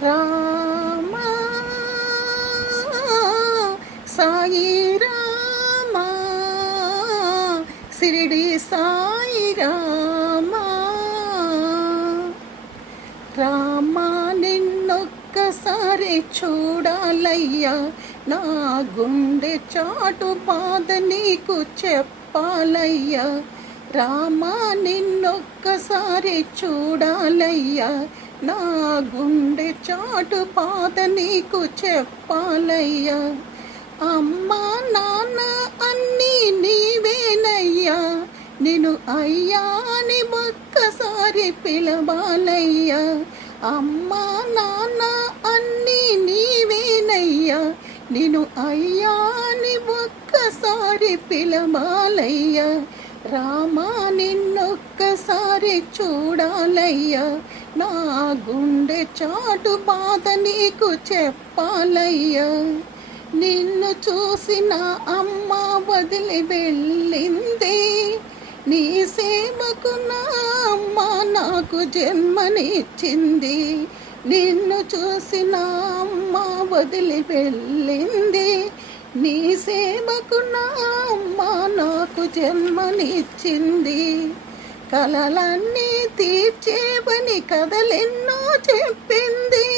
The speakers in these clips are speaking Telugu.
రామా సాయి రామా షిరిడి సాయి రామా రామా నిన్నొక్కసారి చూడాలయ్యా, నా గుండె చాటు బాధ నీకు చెప్పాలయ్యా. రామా నిన్నొక్కసారి చూడాలయ్యా, నా గుండె చాటు బాధ నీకు చెప్పాలయ్యా. అమ్మా నాన్న అన్నీ నీవేనయ్యా, నిన్ను అయ్యా అని ఒక్కసారి పిలవాలయ్యా. అమ్మా నాన్న అన్నీ నీవేనయ్యా, నిన్ను అయ్యా అని ఒక్కసారి పిలవాలయ్యా. రామా నిన్నొక్కసారి చూడాలయ్యా, నా గుండె చాటు బాధ నీకు చెప్పాలయ్యా. నిన్ను చూసిన అమ్మ వదిలి వెళ్ళింది, నీ సేవకు నా అమ్మ నాకు జన్మనిచ్చింది. నిన్ను చూసిన అమ్మ వదిలి వెళ్ళింది, నీ సేవకు నా అమ్మ నాకు జన్మనిచ్చింది. కలలన్నీ తీర్చేవని కథలెన్నో చెప్పింది,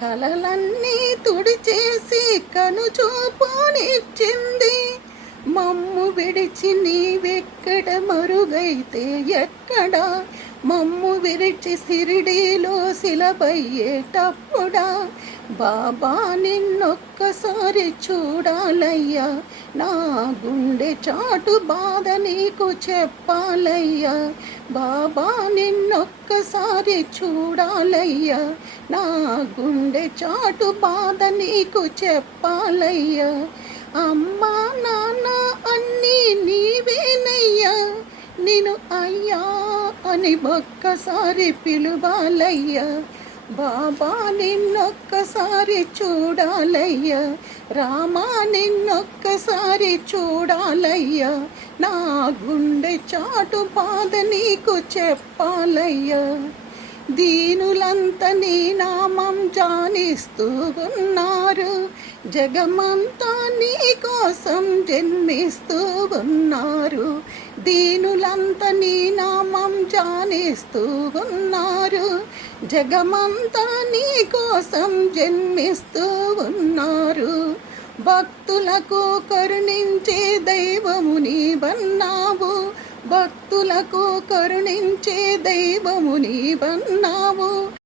కలలన్నీ తుడిచేసి కనుచూపునిచ్చింది. మమ్ము విడిచి నీవెక్కడ మరుగైతే ఎక్కడ, మమ్ము విరిచి షిరిడీలో శిలబయ్యేటప్పుడా. బాబా నిన్నొక్కసారి చూడాలయ్యా, నా గుండె చాటు బాధ నీకు చెప్పాలయ్యా. బాబా నిన్నొక్కసారి చూడాలయ్యా, నా గుండె చాటు బాధ నీకు చెప్పాలయ్యా. అమ్మా నాన్న అన్నీ నీవేనయ్యా, నిన్ను అయ్యా అని ఒక్కసారి పిలువాలయ్యా. బాబా నిన్నొక్కసారి చూడాలయ్యా, రామా నిన్నొక్కసారి చూడాలయ్యా. నా గుండె చాటు బాధ నీకు చెప్పాలయ్యా. దీనులంతా నీ నామం జానిస్తూ ఉన్నారు, జగమంతా నీ కోసం జన్మిస్తూ ఉన్నారు. దీనులంతా నీ నామం జానిస్తూ ఉన్నారు, జగమంతా నీ కోసం జన్మిస్తూ ఉన్నారు. భక్తులకు కరుణించే దైవము నీవన్నావు, భక్తులకు కరుణించే దైవము నీవన్నావు.